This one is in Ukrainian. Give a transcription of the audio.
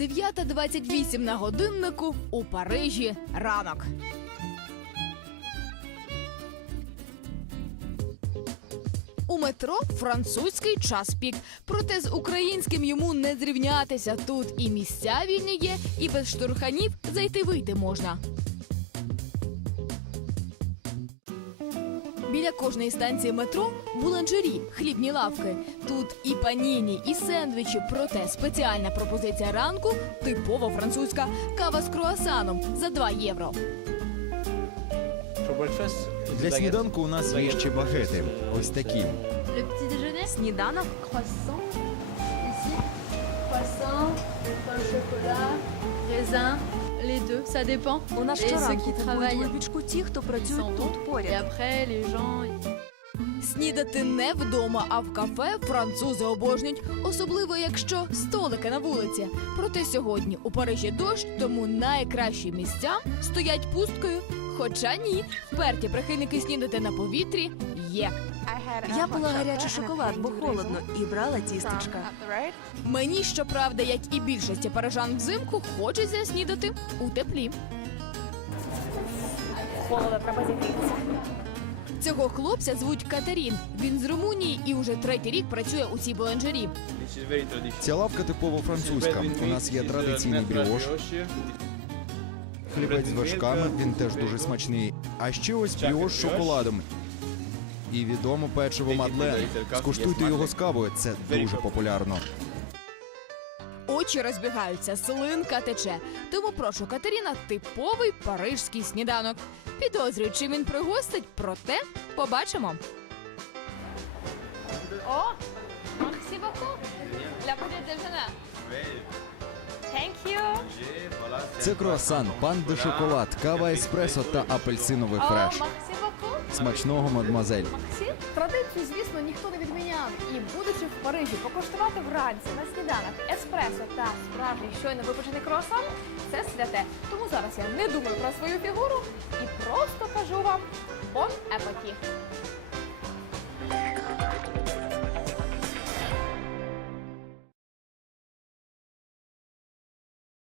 9.28 на годиннику у Парижі ранок. У метро французький час пік. Проте з українським йому не зрівнятися. Тут і місця вільні є, і без штурханів зайти вийти можна. Біля кожної станції метро буланжері, хлібні лавки. Тут і паніні, і сендвічі. Проте спеціальна пропозиція ранку типово французька кава з круасаном за 2 євро. Для сніданку у нас є ще багети. Ось такі. Сніданок croissant. soit le chocolat, raisin, les deux, ça dépend. On Et ceux qui travaillent, ils. Et après, les gens... Снідати не вдома, а в кафе французи обожнюють, особливо якщо столики на вулиці. Проте сьогодні у Парижі дощ, тому найкращі місця стоять пусткою. Хоча ні, вперті прихильники снідати на повітрі є. Я пила гарячий шоколад, бо холодно, і брала тістечка. Мені, щоправда, як і більшості парижан взимку, хочеться снідати у теплі. Цього хлопця звуть Катерін. Він з Румунії і уже третій рік працює у цій буланжері. Ця лавка типово французька. У нас є традиційний бріош, хлібець з вершками, він теж дуже смачний. А ще ось бріош з шоколадом. І відомо печиво Мадлен. Скуштуйте його з кавою, це дуже популярно. Очі розбігаються, слинка тече. Тому прошу Катеріна типовий парижський сніданок. Підозрюю, чим він пригостить, проте побачимо. Oh, merci beaucoup. La petit déjeuner. Thank you. Це круасан, пан де шоколад, кава еспресо та апельсиновий фреш. Смачного, мадмазель. Традицію, звісно, ніхто не відміняв. І будучи в Парижі, покуштувати вранці на сніданок еспресо та справжній щойно випечений круасан – це святе. Тому зараз я не думаю про свою фігуру і просто кажу вам бон апеті.